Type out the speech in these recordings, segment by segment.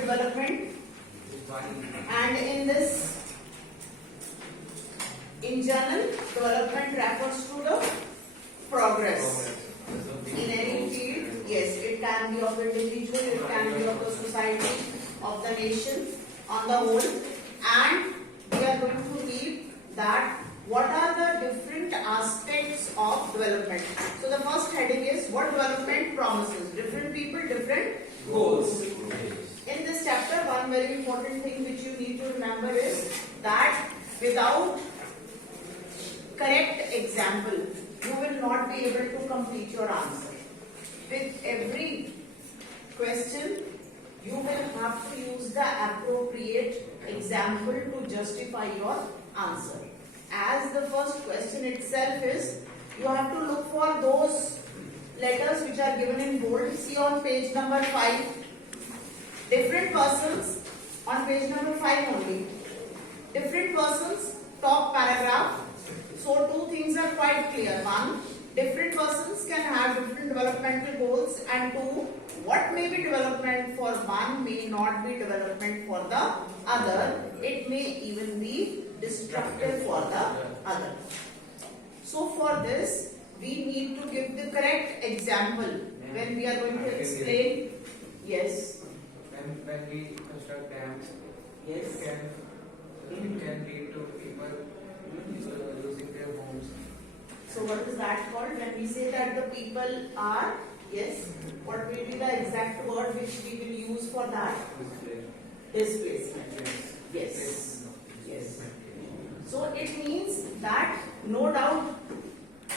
rapid development, and in this, in general, development refers to the progress in any field. Yes, it can be of individual, it can be of the society, of the nation on the whole, and we are going to read that what are the different aspects of development. So the first heading is what development promises. Different people, different goals. In this chapter, one very important thing which you need to remember is that without correct example, you will not be able to complete your answer. With every question, you will have to use the appropriate example to justify your answer. As the first question itself is, you have to look for those letters which are given in bold. See on page number 5. Different persons, on page number 5 only. Different persons, top paragraph. So two things are quite clear. One, different persons can have different developmental goals, and two, what may be development for one may not be development for the other. It may even be destructive for the other. So for this, we need to give the correct example when we are going to explain. Yes. When we construct dams, Yes. it can lead to people losing their homes. So what is that called? When we say that the people are, yes, what will be the exact word which we will use for that? Displacement. Yes. Yes. So it means that no doubt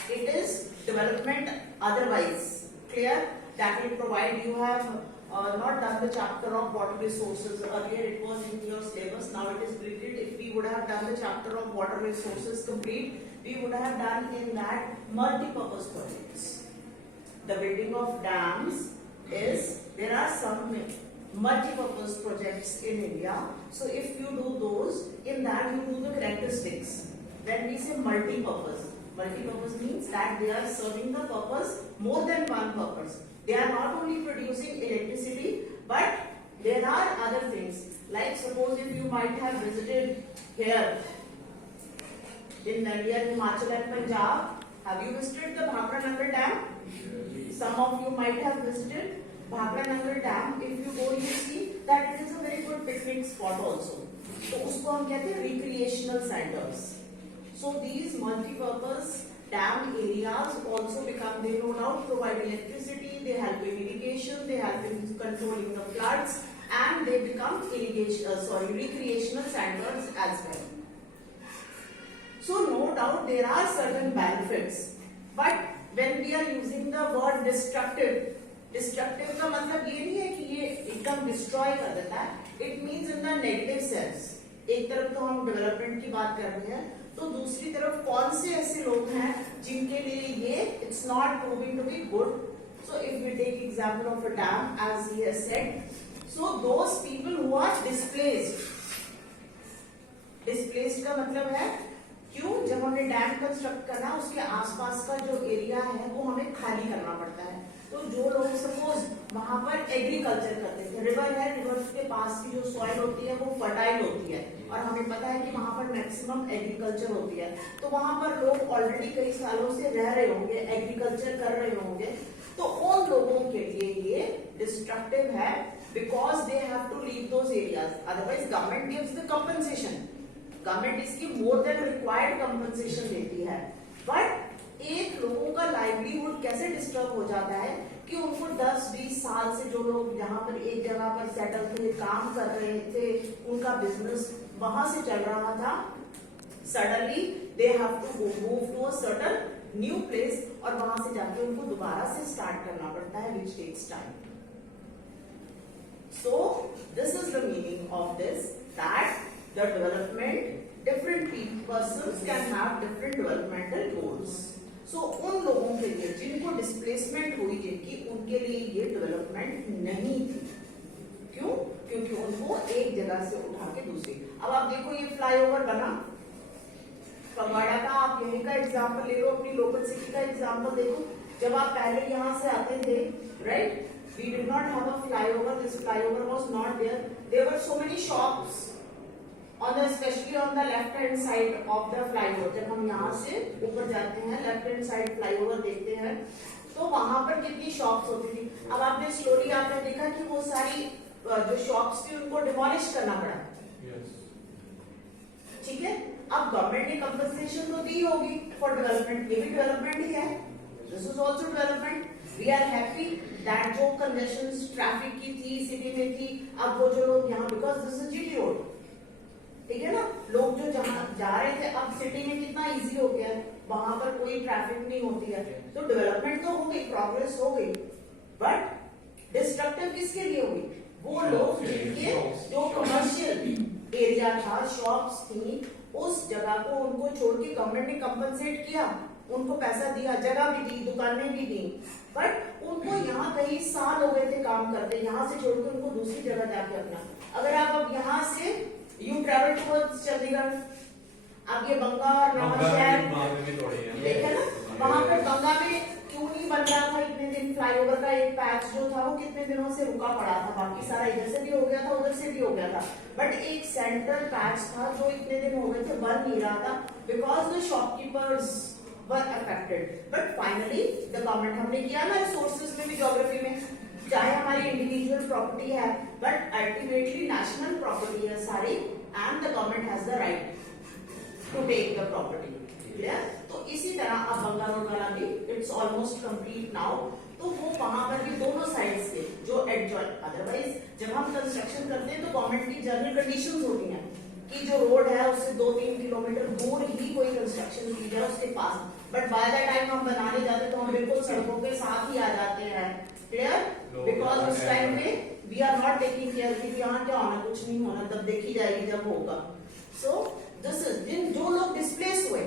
it is development otherwise. Clear? That will provide. You have not done the chapter of water resources. Earlier it was in your syllabus, now it is completed. If we would have done the chapter of water resources complete, we would have done in that multi-purpose projects. The building of dams is, there are some multi-purpose projects in India. So if you do those, in that you do the characteristics. When we say multi-purpose, multi-purpose means that they are serving the purpose, more than one purpose. They are not only producing electricity, but there are other things. Like suppose if you might have visited here in near Himachal and Punjab, have you visited the Bhakra Nangal Dam? Some of you might have visited Bhakra Nangal Dam. If you go, you see that it is a very good picnic spot also. So usko hum kehte hain recreational centers. So these multi-purpose dam areas also become, they no doubt provide electricity, they help in irrigation, they help in controlling the floods, and they become recreational centers as well. So no doubt there are certain benefits, but when we are using the word destructive, destructive का मतलब ये नहीं है कि ये एकदम destroy कर देता है. It means in the negative sense. एक तरफ तो हम डेवलपमेंट की बात कर रहे हैं, तो दूसरी तरफ कौन से ऐसे लोग हैं जिनके लिए ये it's not proving to be good. So if we take example of a dam as he has said, so those people who are displaced. Displaced का मतलब है क्यों, जब हमें डैम कंस्ट्रक्ट करना उसके आसपास का जो एरिया है वो हमें खाली करना पड़ता है. तो जो लोग सपोज वहां पर एग्रीकल्चर करते थे, रिवर है, रिवर के पास की जो सॉइल होती है वो फर्टाइल होती है और हमें पता है कि वहां पर मैक्सिमम एग्रीकल्चर होती है, तो वहां पर लोग ऑलरेडी कई सालों से रह रहे होंगे, एग्रीकल्चर कर रहे होंगे, तो उन लोगों के लिए ये डिस्ट्रक्टिव है because they have to leave those areas. Otherwise government gives the compensation, government इसकी मोर देन रिक्वायर्ड कंपनसेशन देती है. बट एक लोगों का लाइवलीहुड कैसे डिस्टर्ब हो जाता है कि उनको 10-20 साल से जो लोग यहाँ पर एक जगह पर सेटल थे, काम कर रहे थे, उनका बिजनेस वहां से चल रहा था, suddenly they have to move to a certain new place और वहां से जाके उनको दोबारा से स्टार्ट करना पड़ता है, which takes time. So this is the meaning of this, that the development, different persons can have different developmental goals. So उन लोगों के लिए जिनको डिस्प्लेसमेंट हुई, जिनकी, उनके लिए ये डेवलपमेंट नहीं थी. क्यों? क्योंकि उनको एक जगह से उठा के दूसरी. अब आप देखो ये फ्लाईओवर बना फगवाड़ा का, आप यहीं का एग्जाम्पल ले लो, अपनी लोकल सिटी का एग्जाम्पल देखो. जब आप पहले यहाँ से आते थे, right, we did not have a flyover. This flyover was not there. There were so many shops on the, especially on the left hand side of the flyover. जब हम यहाँ से ऊपर जाते हैं, लेफ्ट हैंड साइड फ्लाईओवर देखते हैं, तो वहां पर कितनी शॉप्स होती थी. अब आपने स्लोली आपने देखा कि वो सारी जो शॉप्स थी उनको डिमोलिश करना पड़ा. ठीक है. अब गवर्नमेंट ने कंपनसेशन तो दी होगी फॉर डेवलपमेंट. ये भी डेवलपमेंट ही है. This is also development. We are happy that जो कंजेशन ट्रैफिक की थी सिटी में थी, अब वो जो लोग यहाँ, because this is GT road, ठीक है ना, लोग जो जहाँ जा रहे थे अब सिटी में कितना इजी हो गया है, वहां पर कोई ट्रैफिक नहीं होती है. तो डेवलपमेंट तो हो गई, प्रोग्रेस हो गई, बट डिस्ट्रक्टिव किसके लिए हुई? वो लोग जिनके जो कमर्शियल एरिया था, शॉप्स थी, उस जगह को उनको छोड़ के गवर्नमेंट ने कंपनसेट किया, उनको पैसा दिया, जगह भी दी, दुकानें भी दी, बट उनको यहाँ कई साल हो गए थे काम करते, यहाँ से छोड़ के उनको दूसरी जगह जाके अपना. अगर आप अब यहाँ से यू ट्रेवल टुवर्ड्स चंडीगढ़, आप ये बंगा और नवाशहर देखा ना, वहां पर बंगा में क्यों नहीं बन रहा था इतने दिन? फ्लाईओवर का एक पैच जो था वो कितने दिनों से रुका पड़ा था, बाकी सारा इधर से भी हो गया था, उधर से भी हो गया था, बट एक सेंट्रल पैच था जो इतने दिन हो गए थे बन नहीं रहा था, because the shopkeepers were affected. But finally the government, हमने किया ना रिसोर्सेज में भी, ज्योग्राफी में, चाहे हमारी इंडिविजुअल प्रॉपर्टी है, बट अल्टीमेटली नेशनल प्रॉपर्टी है सारी, and the government has the right to take the property. Clear? तो इसी तरह अब बंगा रोड वाला भी इट्स ऑलमोस्ट कंप्लीट नाउ. तो वो वहां पर भी दोनों साइड्स के जो एडजॉइन, अदरवाइज जब हम कंस्ट्रक्शन करते हैं तो गवर्नमेंट की जनरल कंडीशंस होती हैं कि जो रोड है उससे 2-3 किलोमीटर दूर ही कोई कंस्ट्रक्शन की जाए उसके पास, बट बाय द टाइम हम बनाने जाते तो हम बिल्कुल सड़कों के साथ ही आ जाते हैं. क्लियर? बिकॉज उस टाइम में we are not taking care कि यहाँ क्या होना, कुछ नहीं होना, तब देखी जाएगी जब होगा. सो दिस इज, जो लोग डिस्प्लेस हुए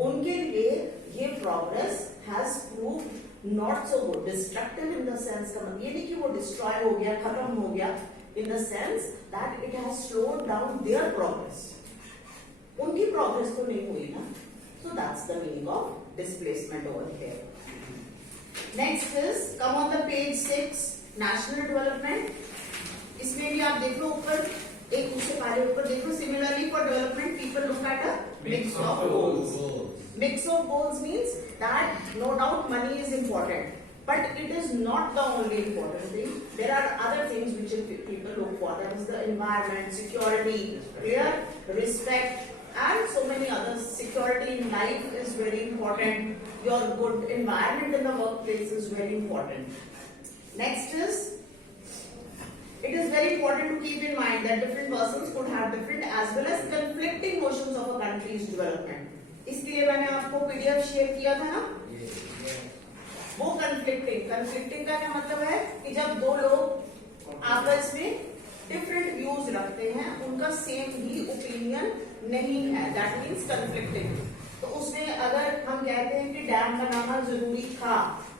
उनके लिए ये progress has proved not so good. Destructive in the sense का मतलब ये नहीं कि वो डिस्ट्रॉय हो गया, खत्म हो गया, in the sense that it has slowed down their progress. उनकी progress तो नहीं हुई ना. So that's the meaning of displacement over here. Next is, come on the page 6, national development. इसमें भी आप देख लो ऊपर, एक उससे पहले ऊपर देखो, similarly for development people look at a mix of goals. Mix of goals means that no doubt money is important, but it is not the only important thing. There are other things which people look for. That is the environment, security, clear, respect, and so many others. Security in life is very important. Your good environment in the workplace is very important. Next is, it is very important to keep in mind that different persons could have different as well as conflicting notions of a country's development. इसलिए मैंने आपको PDF share किया था ना. वो conflicting का क्या मतलब है कि जब दो लोग आपस में डिफरेंट व्यूज रखते हैं, उनका सेम ही ओपिनियन नहीं है, दैट मीन्स कंफ्लिक्टिंग. तो उसमें अगर हम कहते हैं कि डैम बनाना जरूरी था,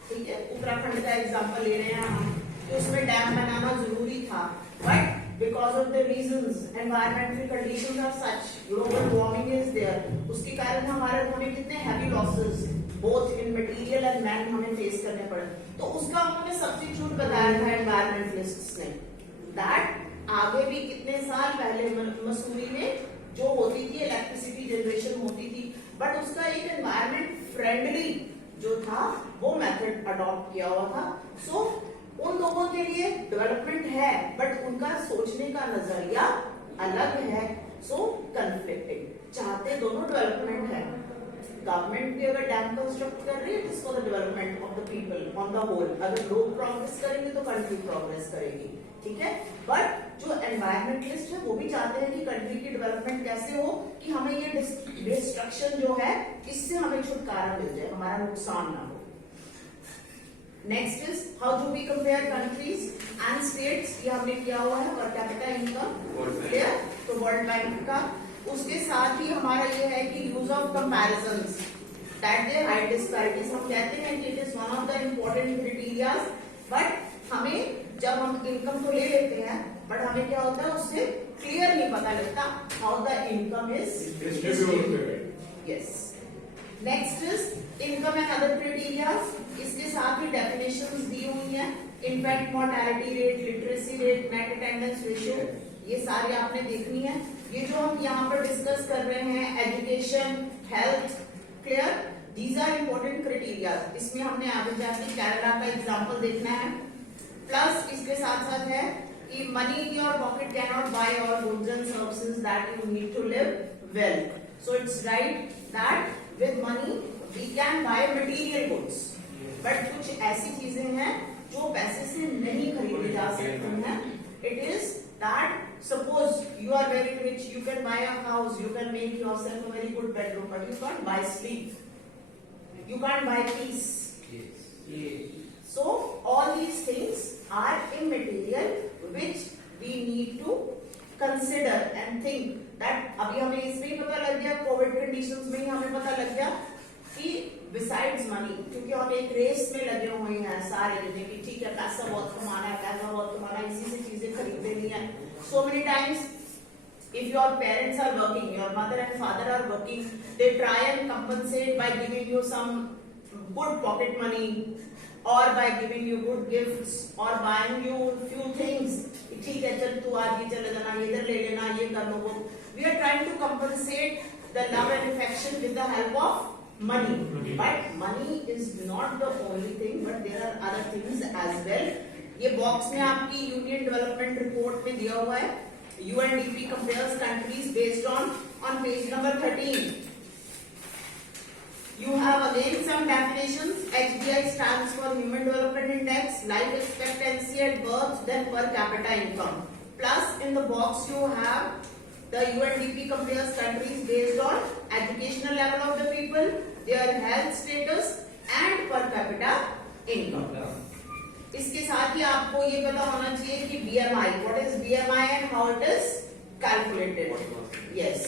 ठीक है, उत्तराखंड का एग्जांपल ले रहे हैं हम, तो उसमें डैम बनाना जरूरी था, but because of the reasons, environmental conditions are such, global warming is there, उसके कारण हमें कितने heavy losses both in material and man हमें फेस करने पड़े. तो उसका उन्होंने सब्स्टिट्यूट बताया था एनवायरमेंटलिस्ट्स ने, दैट आगे भी कितने साल पहले मसूरी में जो होती थी इलेक्ट्रिसिटी जनरेशन होती थी, बट उसका एक एनवायरमेंट फ्रेंडली जो था वो मेथड अडॉप्ट किया हुआ था. सो उन लोगों के लिए डेवलपमेंट है, बट उनका सोचने का नजरिया अलग है. सो कंफ्लिक्टिंग, चाहते दोनों डेवलपमेंट है. गवर्नमेंट भी अगर डैम कंस्ट्रक्ट कर रही है, it's for the development of the people on the whole. अगर लोग प्रोग्रेस करेंगे तो कंट्री प्रोग्रेस करेगी, ठीक है. बट जो एनवायरमेंटलिस्ट है वो भी चाहते हैं कि कंट्री की डेवलपमेंट कैसे हो कि हमें ये डिस्ट्रक्शन जो है इससे हमें छुटकारा मिल जाए, हमारा नुकसान ना हो. Next is how do we compare countries and states. ये हमने किया हुआ है, पर कैपिटा इनकम, क्लियर, तो वर्ल्ड बैंक का. उसके साथ ही हमारा ये है कि use of comparisons that they hide disparities. हम कहते हैं कि it is one of the important criterias, but हमें जब हम इनकम तो ले लेते हैं, बट हमें क्या होता है उससे क्लियर नहीं पता लगता how the income is distributed. Yes. Next is income and other criterias. इसके साथ ही डेफिनेशंस दी हुई हैं infant mortality rate, literacy rate, net attendance ratio, ये सारी आपने देखनी है। ये जो हम यहाँ पर डिस्कस कर रहे हैं, education, health, clear, these are important criteria. इसमें हमने आगे जाके कनाडा का एग्जांपल देखना है। प्लस इसके साथ साथ है कि money in your pocket can not buy all goods and services that you need to live well. So it's right that with money we can buy material goods, but कुछ ऐसी चीजें हैं जो पैसे से नहीं खरीदी जा सकती हैं। It is that suppose you are very rich, you can buy a house, you can make yourself a very good bedroom, but you can't buy sleep, you can't buy peace. So all these things are immaterial which we need to consider and think that अभी हमें इसमें ही पता लग गया, Covid conditions में ही हमें पता लग गया कि besides money, क्योंकि हम एक रेस में लगे हुए हैं सारे जने कि ठीक है पैसा बहुत कमाना है, पैसा बहुत कमाना है, इसी से चीजें खरीद लेनी है। So many times if your parents are working, your mother and father are working, they try and compensate by giving you some good pocket money or by giving you good gifts or buying you few things. ठीक है चल तू आज ये चले जाना, इधर ले लेना, ये कर लो वो। We are trying to compensate the love and affection with the help of money. But money is not the only thing, but there are other things as well. ये बॉक्स में आपकी यूनियन डेवलपमेंट रिपोर्ट में दिया हुआ है। UNDP compares countries based on page number 13. You have again some definitions. HDI stands for Human Development Index, life expectancy at birth, then per capita income. Plus in the box you have the UNDP compares countries based on educational level of the people, their health status and per capita income. इसके साथ ही आपको ये पता होना चाहिए कि BMI, what is BMI and how it is calculated. Yes.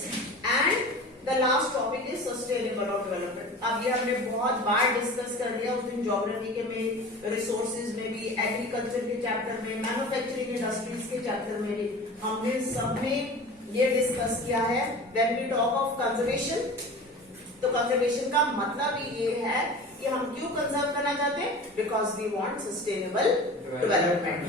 And the last topic is sustainable development. अब ये हमने बहुत बार डिस्कस कर लिया, उस दिन ज्योग्राफी के में, रिसोर्सेज में भी, एग्रीकल्चर के चैप्टर में, मैन्युफैक्चरिंग इंडस्ट्रीज के चैप्टर में भी हमने सब में ये डिस्कस किया है। When we talk of conservation, तो कंजर्वेशन का मतलब ये है कि हम क्यों कंजर्व करना चाहते हैं, because we want sustainable development.